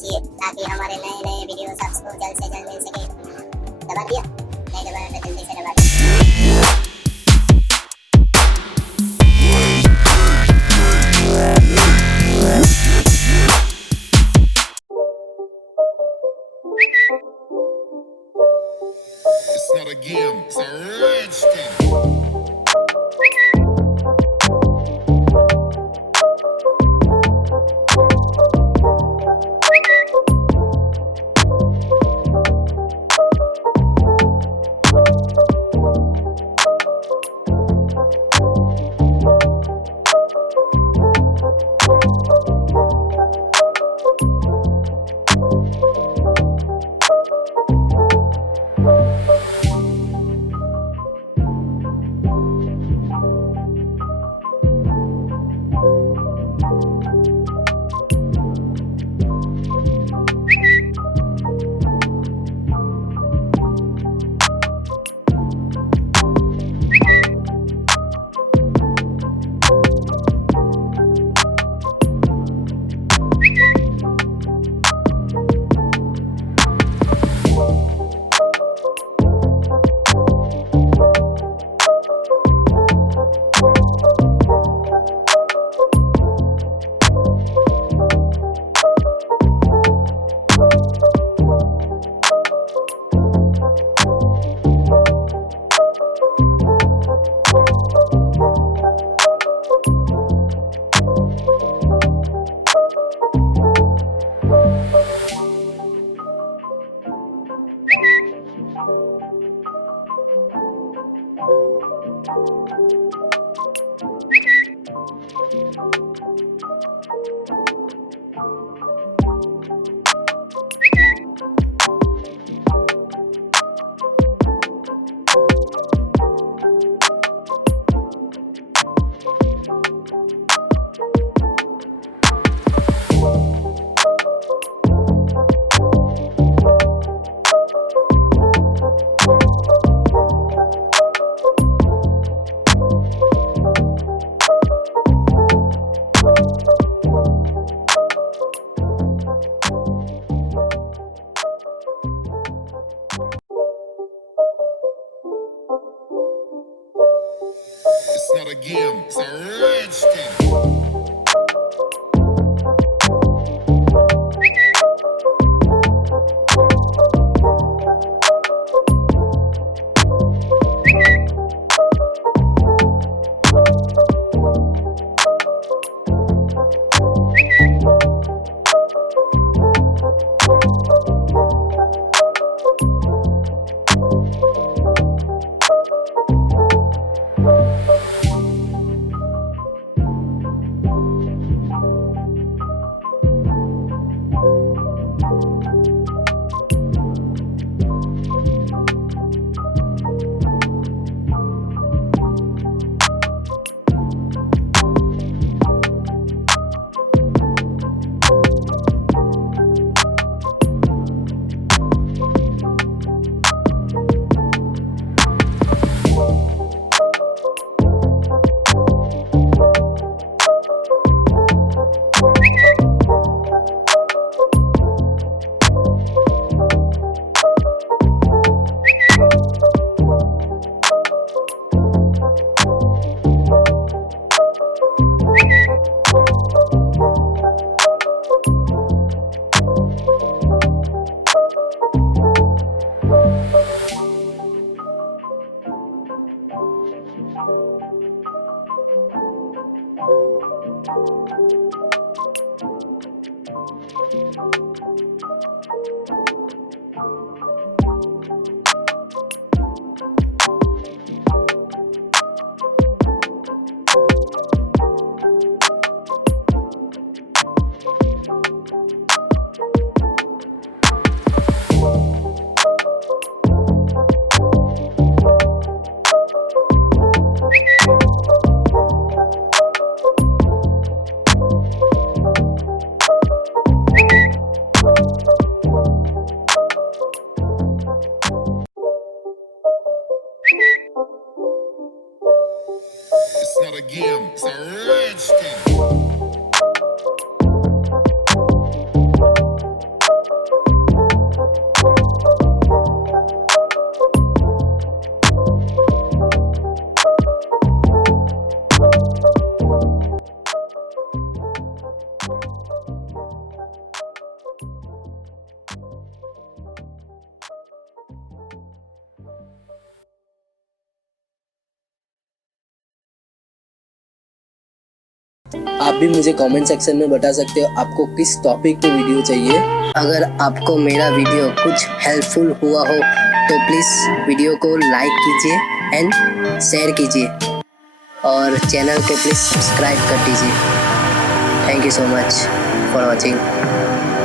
चाहिए ताकि हमारे नए नए वीडियोस आपको जल्द से जल्द मिल सके। दबा दिया? नहीं दबाया तो जल्दी से दबा दिया। It's not a game, it's a rich thing. It's not a game, it's a rich thing. आप भी मुझे कमेंट सेक्शन में बता सकते हो आपको किस टॉपिक पे वीडियो चाहिए। अगर आपको मेरा वीडियो कुछ हेल्पफुल हुआ हो तो प्लीज़ वीडियो को लाइक कीजिए एंड शेयर कीजिए और चैनल को प्लीज़ सब्सक्राइब कर दीजिए। Thank you so much for watching.